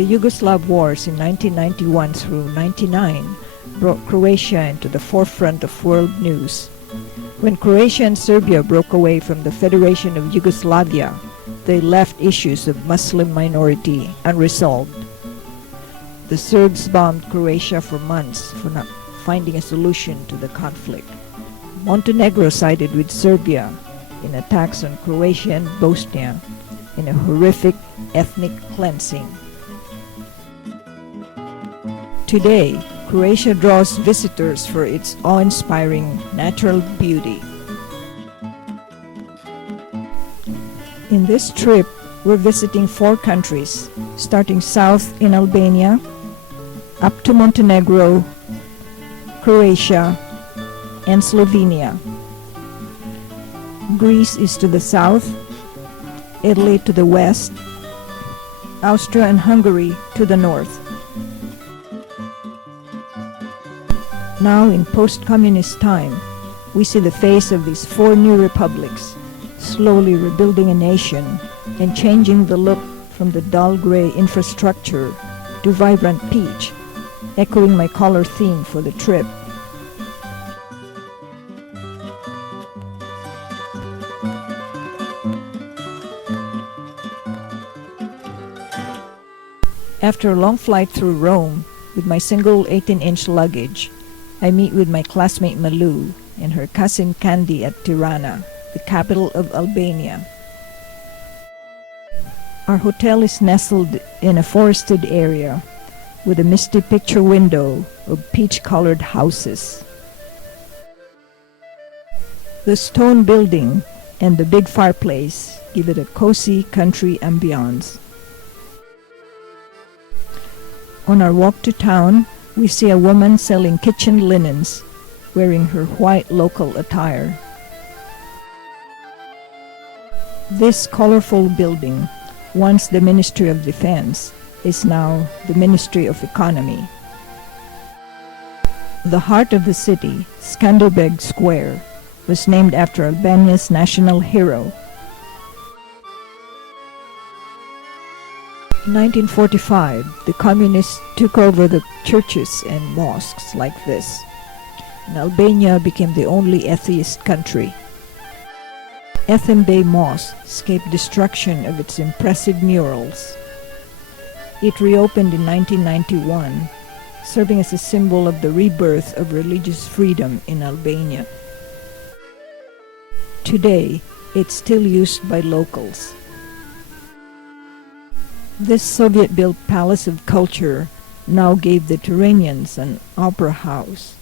The Yugoslav wars in 1991 through 1999 brought Croatia into the forefront of world news. When Croatia and Serbia broke away from the Federation of Yugoslavia, they left issues of Muslim minority unresolved. The Serbs bombed Croatia for months for not finding a solution to the conflict. Montenegro sided with Serbia in attacks on Croatia and Bosnia in a horrific ethnic cleansing. Today, Croatia draws visitors for its awe-inspiring natural beauty. In this trip, we're visiting 4 countries, starting south in Albania, up to Montenegro, Croatia, and Slovenia. Greece is to the south, Italy to the west, Austria and Hungary to the north. Now in post-communist time, we see the face of these 4 new republics, slowly rebuilding a nation and changing the look from the dull gray infrastructure to vibrant peach, echoing my color theme for the trip. After a long flight through Rome with my single 18-inch luggage, I meet with my classmate Malu and her cousin Candy at Tirana, the capital of Albania. Our hotel is nestled in a forested area with a misty picture window of peach-colored houses. The stone building and the big fireplace give it a cozy country ambiance. On our walk to town, we see a woman selling kitchen linens, wearing her white local attire. This colorful building, once the Ministry of Defense, is now the Ministry of Economy. The heart of the city, Skanderbeg Square, was named after Albania's national hero. In 1945, the communists took over the churches and mosques like this, and Albania became the only atheist country. Bay Mosque escaped destruction of its impressive murals. It reopened in 1991, serving as a symbol of the rebirth of religious freedom in Albania. Today, it's still used by locals. This Soviet-built palace of culture now gave the Turanians an opera house.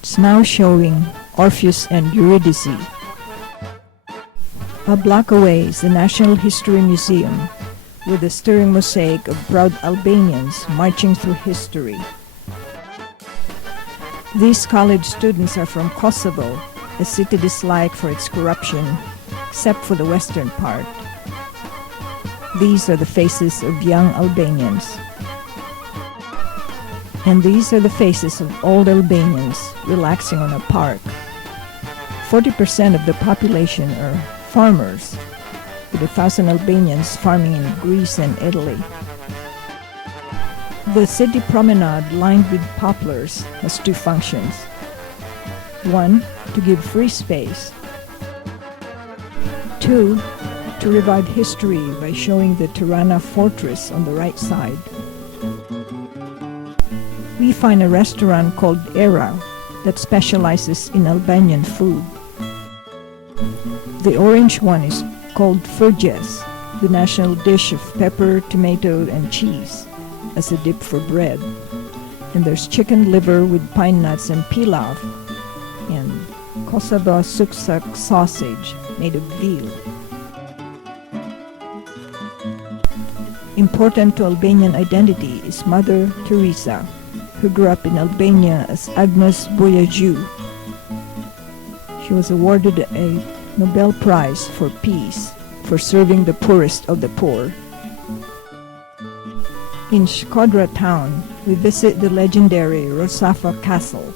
It's now showing Orpheus and Eurydice. A block away is the National History Museum with a stirring mosaic of proud Albanians marching through history. These college students are from Kosovo, a city disliked for its corruption, except for the western part. These are the faces of young Albanians. And these are the faces of old Albanians relaxing on a park. 40% of the population are farmers, with 1,000 Albanians farming in Greece and Italy. The city promenade lined with poplars has 2 functions. 1, to give free space. 2, to revive history by showing the Tirana fortress on the right side. We find a restaurant called Era that specializes in Albanian food. The orange one is called Furjes, the national dish of pepper, tomato, and cheese, as a dip for bread. And there's chicken liver with pine nuts and pilaf, and Kosovo suksak sausage made of veal. Important to Albanian identity is Mother Teresa, who grew up in Albania as Agnes Boyaju. She was awarded a Nobel Prize for Peace for serving the poorest of the poor. In Shkodra town, we visit the legendary Rosafa Castle.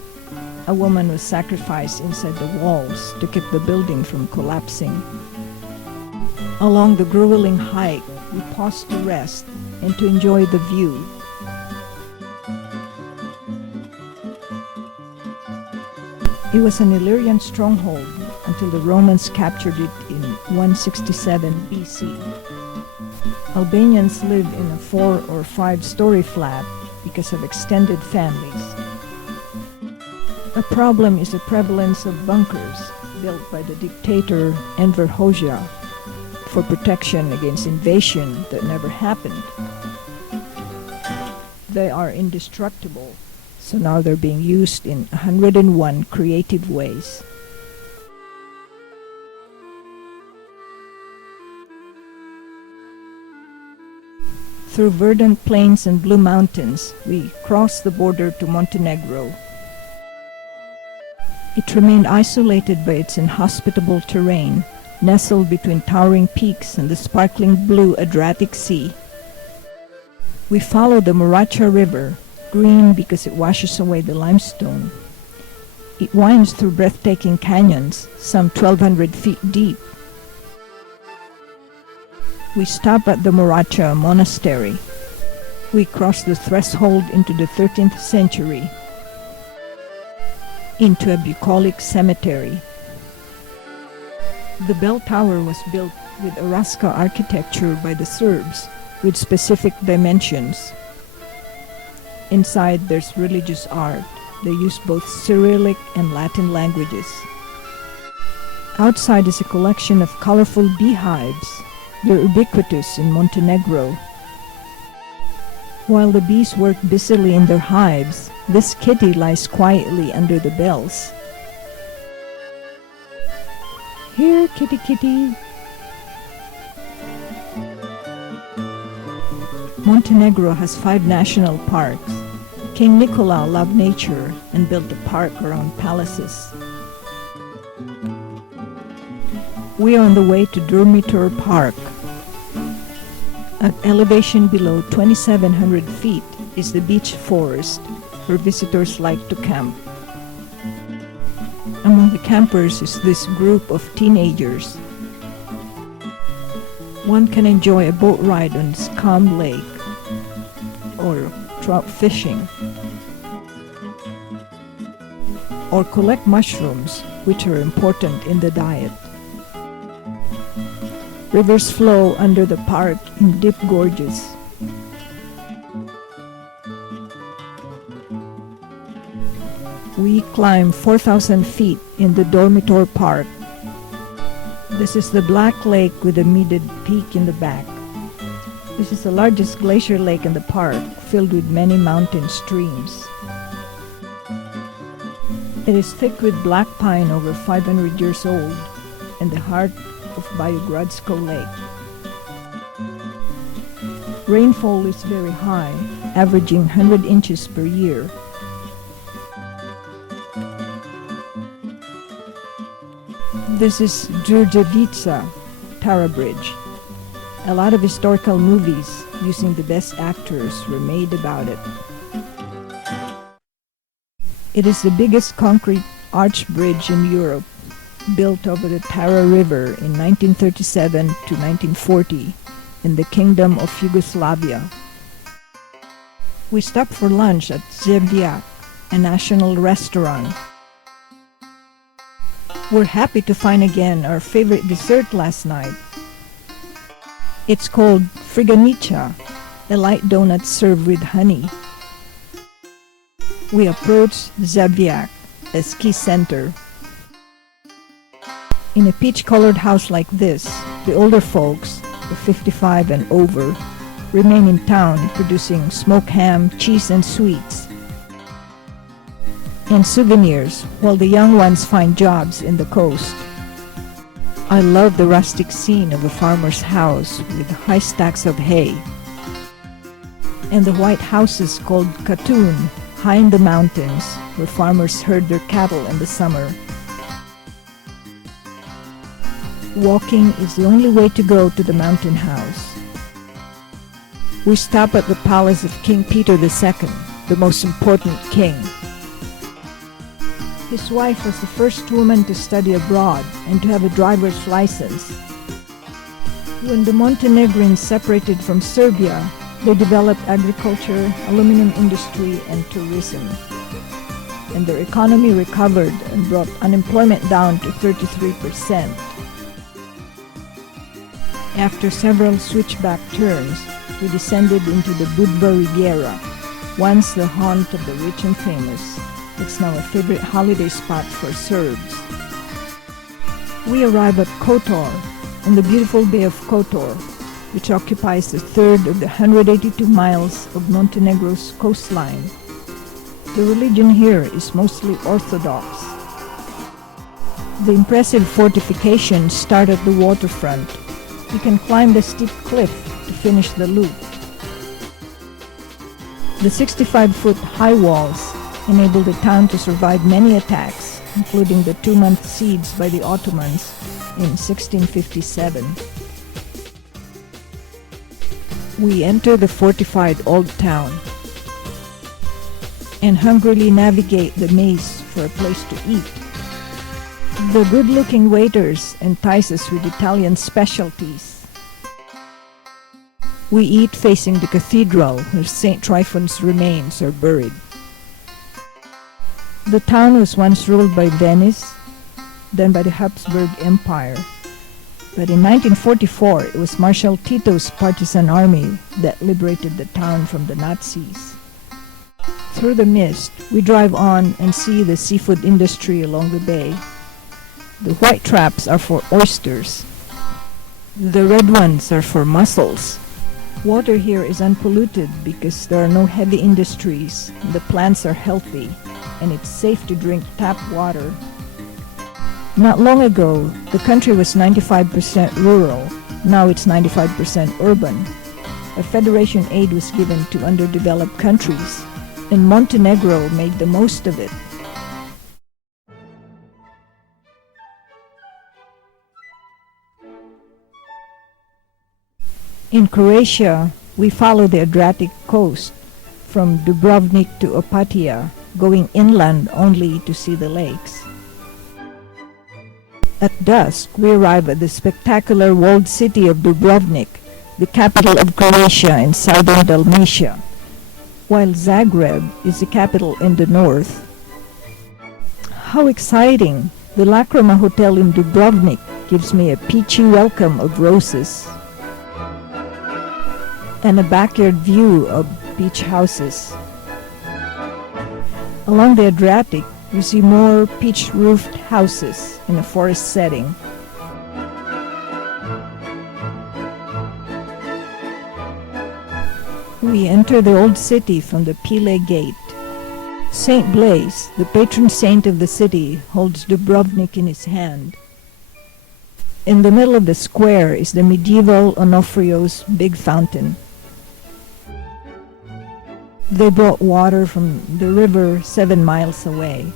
A woman was sacrificed inside the walls to keep the building from collapsing. Along the grueling hike we paused to rest and to enjoy the view. It was an Illyrian stronghold until the Romans captured it in 167 BC. Albanians live in a 4 or 5-story flat because of extended families. A problem is the prevalence of bunkers built by the dictator Enver Hoxha for protection against invasion that never happened. They are indestructible, so now they're being used in 101 creative ways. Through verdant plains and blue mountains, we crossed the border to Montenegro. It remained isolated by its inhospitable terrain, nestled between towering peaks and the sparkling blue Adriatic Sea. We followed the Moracha River, green because it washes away the limestone. It winds through breathtaking canyons, some 1,200 feet deep. We stop at the Moracha Monastery. We cross the threshold into the 13th century, into a bucolic cemetery. The bell tower was built with Araska architecture by the Serbs, with specific dimensions. Inside there's religious art. They use both Cyrillic and Latin languages. Outside is a collection of colorful beehives. They're ubiquitous in Montenegro. While the bees work busily in their hives, this kitty lies quietly under the bells. Here, kitty kitty. Montenegro has 5 national parks. King Nicola loved nature and built a park around palaces. We are on the way to Durmitor Park. At elevation below 2,700 feet is the beech forest, where visitors like to camp. Among the campers is this group of teenagers. One can enjoy a boat ride on Scum Lake or trout fishing, or collect mushrooms, which are important in the diet. Rivers flow under the park in deep gorges. We climb 4,000 feet in the Durmitor Park. This is the Black Lake with a meated peak in the back. This is the largest glacier lake in the park, filled with many mountain streams. It is thick with black pine over 500 years old, in the heart of Biogradsko Lake. Rainfall is very high, averaging 100 inches per year. This is Đurđevica Tara Bridge. A lot of historical movies using the best actors were made about it. It is the biggest concrete arch bridge in Europe, built over the Tara River in 1937 to 1940 in the Kingdom of Yugoslavia. We stopped for lunch at Zebjak, a national restaurant. We're happy to find again our favorite dessert last night. It's called friganica, a light donut served with honey. We approached Zebjak, a ski center. In a peach-colored house like this, the older folks, the 55 and over, remain in town producing smoked ham, cheese and sweets, and souvenirs, while the young ones find jobs in the coast. I love the rustic scene of a farmer's house with high stacks of hay, and the white houses called katun, high in the mountains, where farmers herd their cattle in the summer. Walking is the only way to go to the mountain house. We stop at the palace of King Peter II, the most important king. His wife was the first woman to study abroad and to have a driver's license. When the Montenegrins separated from Serbia, they developed agriculture, aluminum industry, and tourism. And their economy recovered and brought unemployment down to 33%. After several switchback turns, we descended into the Budva Riviera, once the haunt of the rich and famous. It's now a favorite holiday spot for Serbs. We arrive at Kotor, in the beautiful Bay of Kotor, which occupies a third of the 182 miles of Montenegro's coastline. The religion here is mostly Orthodox. The impressive fortifications start at the waterfront. You can climb the steep cliff to finish the loop. The 65-foot high walls enabled the town to survive many attacks, including the 2-month siege by the Ottomans in 1657. We enter the fortified old town and hungrily navigate the maze for a place to eat. The good-looking waiters entice us with Italian specialties. We eat facing the cathedral where St. Tryphon's remains are buried. The town was once ruled by Venice, then by the Habsburg Empire. But in 1944, it was Marshal Tito's partisan army that liberated the town from the Nazis. Through the mist, we drive on and see the seafood industry along the bay. The white traps are for oysters. The red ones are for mussels. Water here is unpolluted because there are no heavy industries, the plants are healthy, and it's safe to drink tap water. Not long ago, the country was 95% rural. Now it's 95% urban. A federation aid was given to underdeveloped countries, and Montenegro made the most of it. In Croatia, we follow the Adriatic coast from Dubrovnik to Opatija, going inland only to see the lakes. At dusk, we arrive at the spectacular walled city of Dubrovnik, the capital of Croatia in southern Dalmatia, while Zagreb is the capital in the north. How exciting! The Lacrima Hotel in Dubrovnik gives me a peachy welcome of roses and a backyard view of beach houses. Along the Adriatic, you see more peach-roofed houses in a forest setting. We enter the old city from the Pile Gate. Saint Blaise, the patron saint of the city, holds Dubrovnik in his hand. In the middle of the square is the medieval Onofrio's big fountain. They brought water from the river 7 miles away.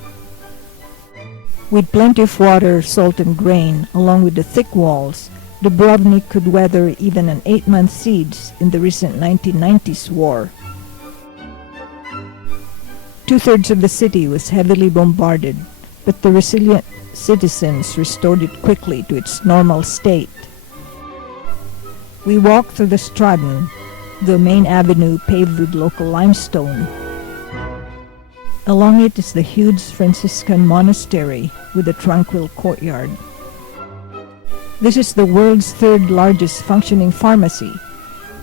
With plenty of water, salt and grain, along with the thick walls, Dubrovnik could weather even an 8-month siege in the recent 1990s war. 2/3 of the city was heavily bombarded, but the resilient citizens restored it quickly to its normal state. We walk through the Straden, the main avenue paved with local limestone. Along it is the huge Franciscan monastery with a tranquil courtyard. This is the world's 3rd largest functioning pharmacy.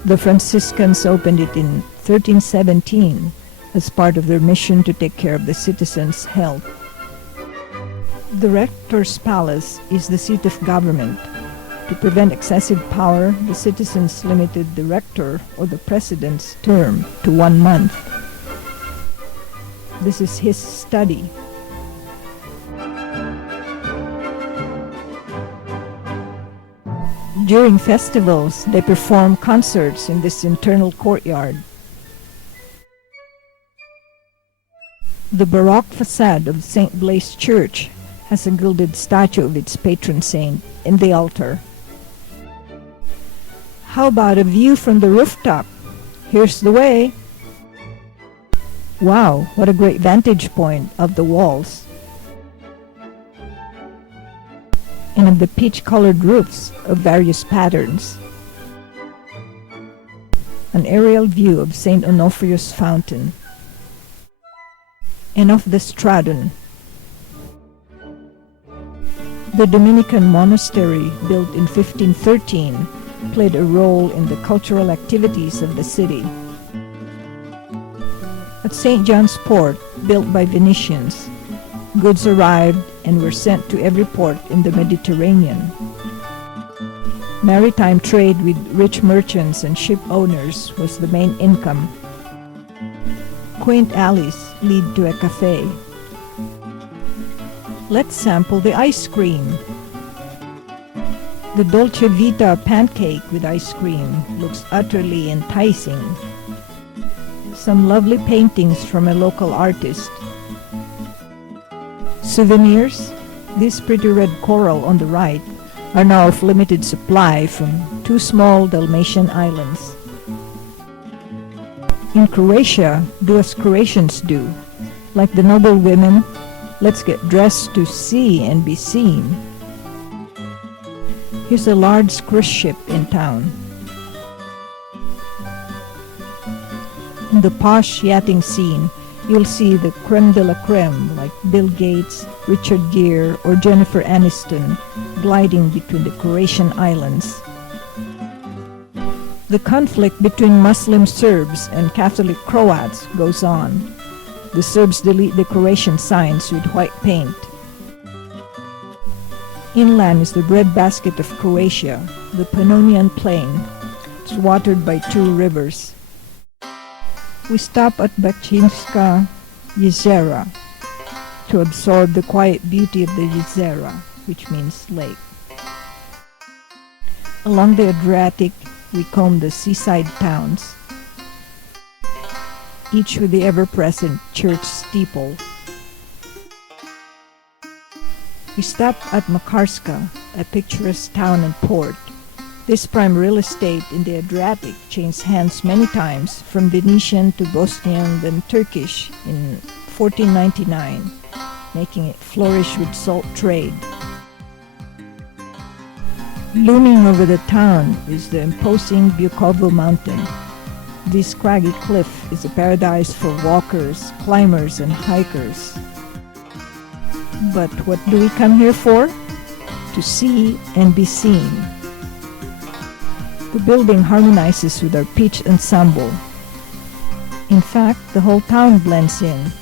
The Franciscans opened it in 1317 as part of their mission to take care of the citizens' health. The rector's palace is the seat of government. To prevent excessive power, the citizens limited the rector or the president's term to 1 month. This is his study. During festivals, they perform concerts in this internal courtyard. The Baroque facade of St. Blaise Church has a gilded statue of its patron saint in the altar. How about a view from the rooftop? Here's the way. Wow, what a great vantage point of the walls and of the peach-colored roofs of various patterns. an aerial view of St. Onofrio's fountain and of the Stradun, the Dominican monastery, built in 1513, played a role in the cultural activities of the city. At St. John's Port, built by Venetians, goods arrived and were sent to every port in the Mediterranean. Maritime trade with rich merchants and ship owners was the main income. Quaint alleys lead to a cafe. Let's sample the ice cream. The Dolce Vita pancake with ice cream looks utterly enticing. Some lovely paintings from a local artist. Souvenirs? This pretty red coral on the right are now of limited supply from 2 small Dalmatian islands. In Croatia, do as Croatians do. Like the noble women, let's get dressed to see and be seen. Here's a large cruise ship in town. In the posh yachting scene, you'll see the creme de la creme like Bill Gates, Richard Gere, or Jennifer Aniston gliding between the Croatian islands. The conflict between Muslim Serbs and Catholic Croats goes on. The Serbs delete the Croatian signs with white paint. Inland is the breadbasket of Croatia, the Pannonian Plain. It's watered by 2 rivers. We stop at Bačinska jezera to absorb the quiet beauty of the jezera, which means lake. Along the Adriatic, we comb the seaside towns, each with the ever-present church steeple. We stop at Makarska, a picturesque town and port. This prime real estate in the Adriatic changed hands many times, from Venetian to Bosnian, then Turkish in 1499, making it flourish with salt trade. Looming over the town is the imposing Bukovo mountain. This craggy cliff is a paradise for walkers, climbers, and hikers. But what do we come here for? To see and be seen. The building harmonizes with our beach ensemble. In fact, the whole town blends in.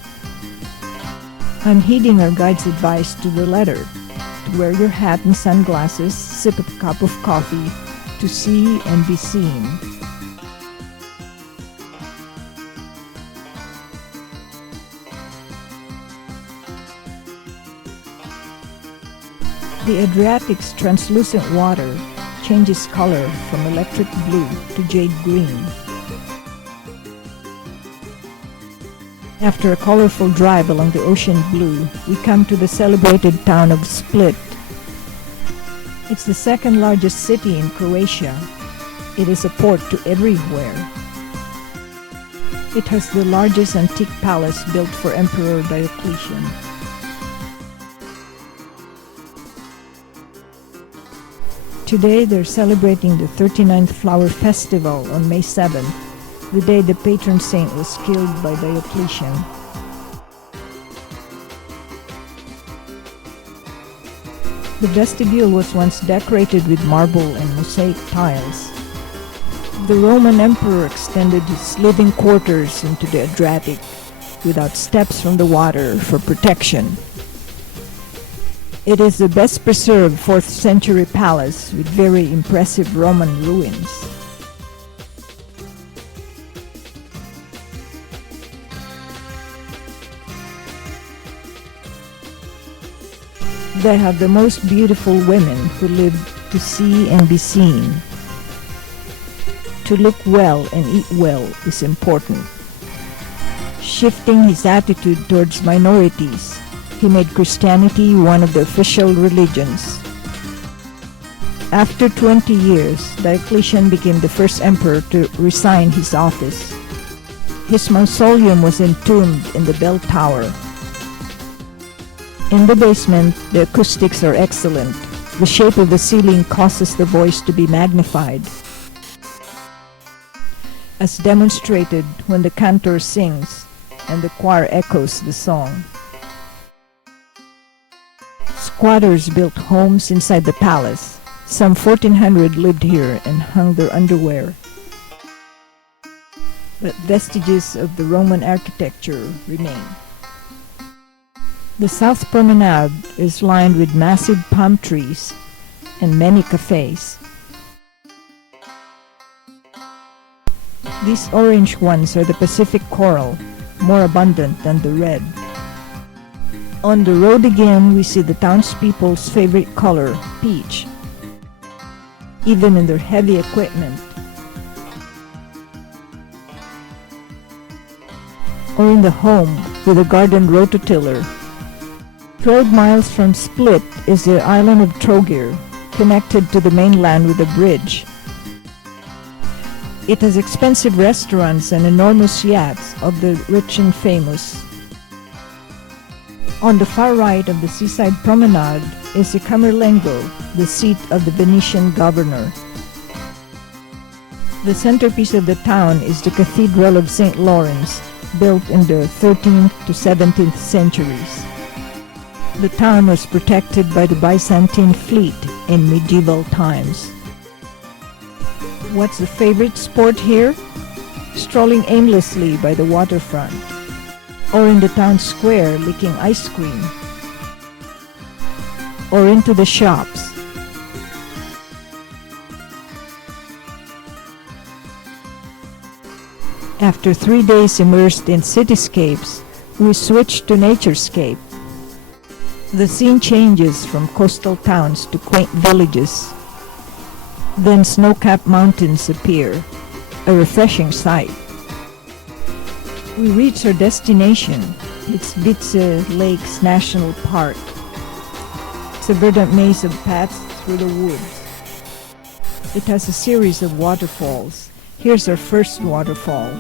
I'm heeding our guide's advice to the letter, to wear your hat and sunglasses, sip a cup of coffee, to see and be seen. The Adriatic's translucent water changes color from electric blue to jade green. After a colorful drive along the ocean blue, we come to the celebrated town of Split. It's the 2nd largest city in Croatia. It is a port to everywhere. It has the largest antique palace built for Emperor Diocletian. Today they're celebrating the 39th Flower Festival on May 7th, the day the patron saint was killed by Diocletian. The vestibule was once decorated with marble and mosaic tiles. The Roman emperor extended his living quarters into the Adriatic without steps from the water for protection. It is the best preserved 4th century palace with very impressive Roman ruins. They have the most beautiful women who live to see and be seen. To look well and eat well is important. Shifting his attitude towards minorities, he made Christianity one of the official religions. After 20 years, Diocletian became the first emperor to resign his office. His mausoleum was entombed in the bell tower. In the basement, the acoustics are excellent. The shape of the ceiling causes the voice to be magnified. as demonstrated when the cantor sings and the choir echoes the song. Squatters built homes inside the palace. Some 1,400 lived here and hung their underwear. But vestiges of the Roman architecture remain. The South Promenade is lined with massive palm trees and many cafes. These orange ones are the Pacific coral, more abundant than the red. On the road again, we see the townspeople's favorite color, peach, even in their heavy equipment. Or in the home with a garden rototiller. 12 miles from Split is the island of Trogir, connected to the mainland with a bridge. It has expensive restaurants and enormous yachts of the rich and famous. On the far right of the seaside promenade is the Camerlengo, the seat of the Venetian governor. The centerpiece of the town is the Cathedral of St. Lawrence, built in the 13th to 17th centuries. The town was protected by the Byzantine fleet in medieval times. What's the favorite sport here? Strolling aimlessly by the waterfront, or in the town square licking ice cream, or into the shops. After 3 days immersed in cityscapes, we switch to naturescape. The scene changes from coastal towns to quaint villages. Then snow-capped mountains appear, a refreshing sight. We reach our destination, it's Plitvice Lakes National Park. It's a verdant maze of paths through the woods. It has a series of waterfalls. Here's our first waterfall.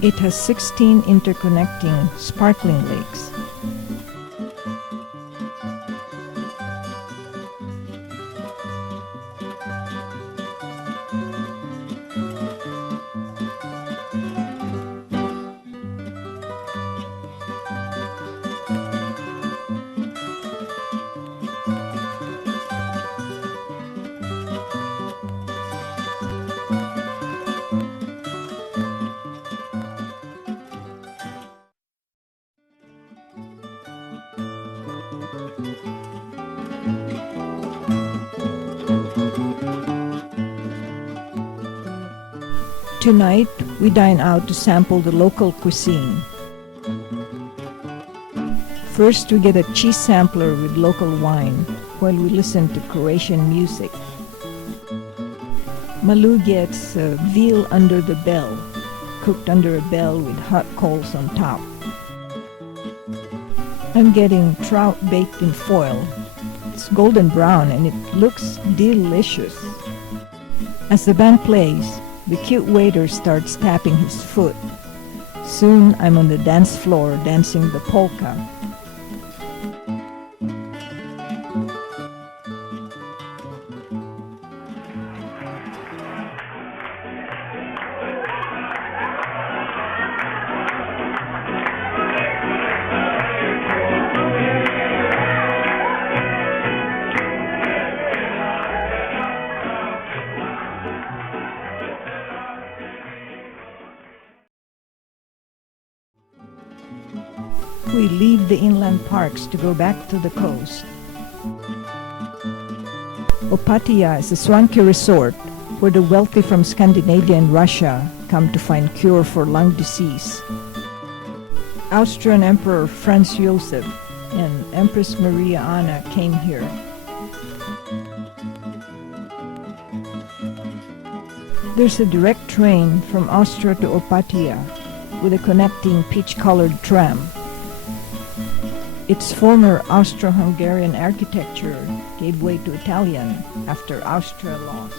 It has 16 interconnecting sparkling lakes. Tonight, we dine out to sample the local cuisine. First, we get a cheese sampler with local wine while we listen to Croatian music. Malu gets veal under the bell, cooked under a bell with hot coals on top. I'm getting trout baked in foil. It's golden brown and it looks delicious. As the band plays, the cute waiter starts tapping his foot. Soon I'm on the dance floor dancing the polka. We leave the inland parks to go back to the coast. Opatija is a swanky resort where the wealthy from Scandinavia and Russia come to find cure for lung disease. Austrian Emperor Franz Josef and Empress Maria Anna came here. There's a direct train from Austria to Opatija with a connecting peach-colored tram. Its former Austro-Hungarian architecture gave way to Italian after Austria lost.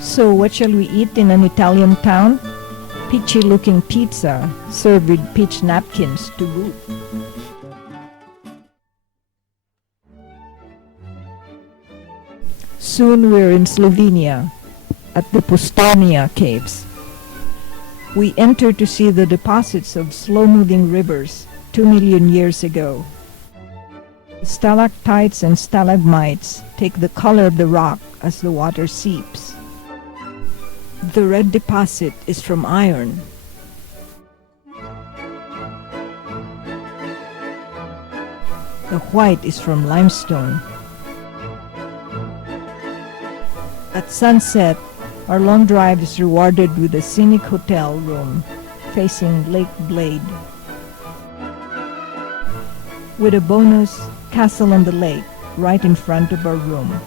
So what shall we eat in an Italian town? Peachy-looking pizza served with peach napkins to boot. Soon we're in Slovenia, at the Postojna caves. We enter to see the deposits of slow-moving rivers 2 million years ago. Stalactites and stalagmites take the color of the rock as the water seeps. The red deposit is from iron. The white is from limestone. At sunset, our long drive is rewarded with a scenic hotel room facing Lake Blade, with a bonus castle on the lake right in front of our room.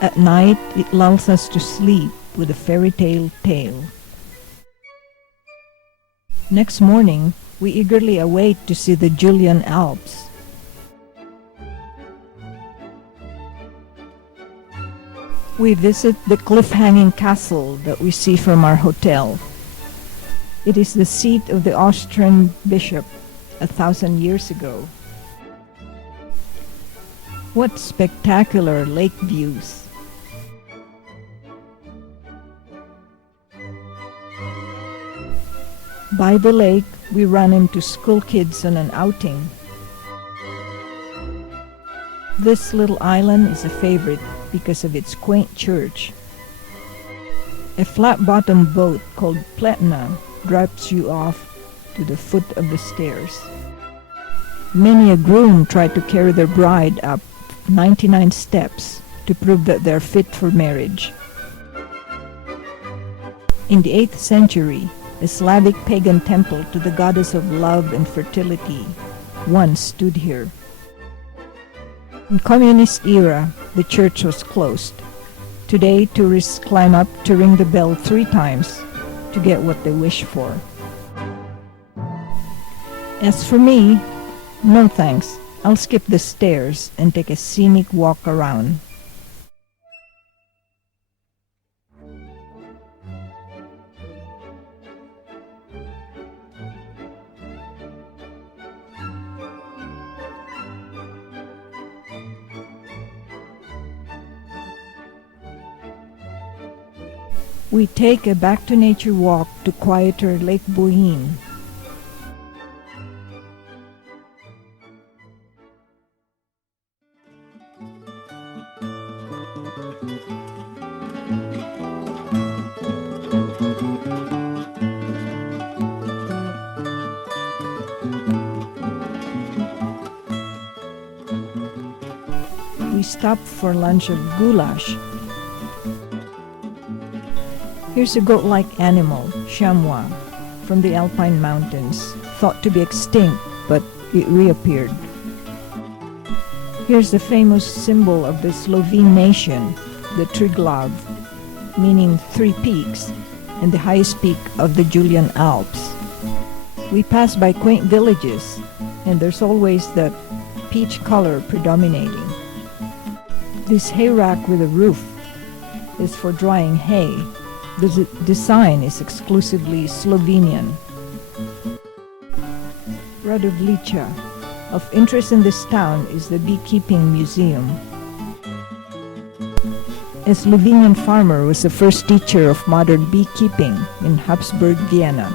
At night, it lulls us to sleep with a fairy tale tale. Next morning, we eagerly await to see the Julian Alps. We visit the cliff-hanging castle that we see from our hotel. It is the seat of the Austrian bishop 1,000 years ago. What spectacular lake views! By the lake, we run into school kids on an outing. This little island is a favorite because of its quaint church. A flat-bottomed boat called Plitna drops you off to the foot of the stairs. Many a groom tried to carry their bride up 99 steps to prove that they're fit for marriage. In the 8th century, a Slavic pagan temple to the goddess of love and fertility once stood here. In communist era, the church was closed. Today, tourists climb up to ring the bell 3 times to get what they wish for. As for me, no thanks. I'll skip the stairs and take a scenic walk around. We take a back-to-nature walk to quieter Lake Bohin. We stop for lunch of goulash. Here's a goat-like animal, chamois, from the Alpine mountains, thought to be extinct, but it reappeared. Here's the famous symbol of the Slovene nation, the Triglav, meaning 3 peaks, and the highest peak of the Julian Alps. We pass by quaint villages, and there's always the peach color predominating. This hay rack with a roof is for drying hay. The design is exclusively Slovenian. Radovljica. Of interest in this town is the beekeeping museum. A Slovenian farmer was the first teacher of modern beekeeping in Habsburg Vienna.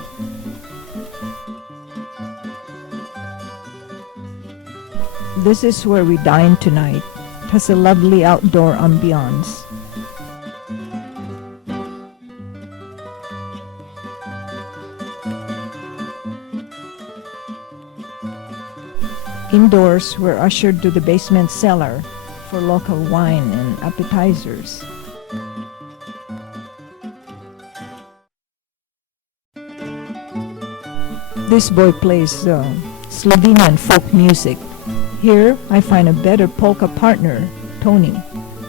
This is where we dine tonight. It has a lovely outdoor ambiance. Indoors, we're ushered to the basement cellar for local wine and appetizers. This boy plays Slovenian folk music. Here, I find a better polka partner, Tony,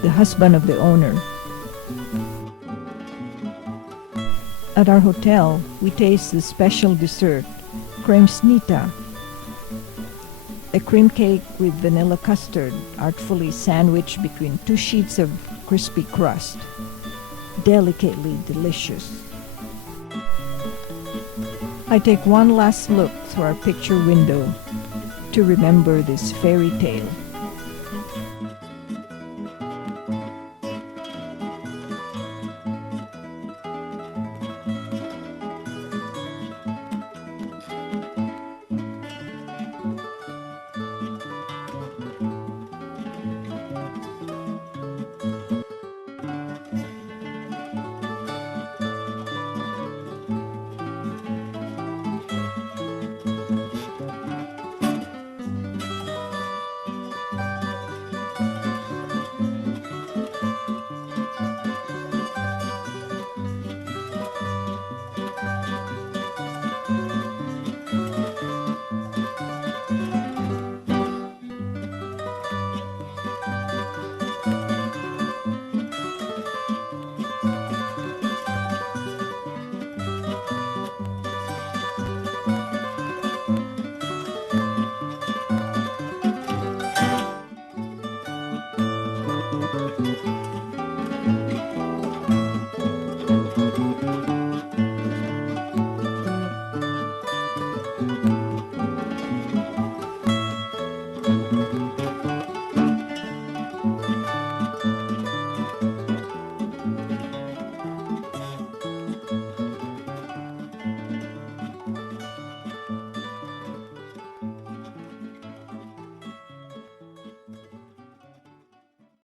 the husband of the owner. At our hotel, we taste the special dessert, kremsnita, a cream cake with vanilla custard artfully sandwiched between two sheets of crispy crust. Delicately delicious. I take one last look through our picture window to remember this fairy tale.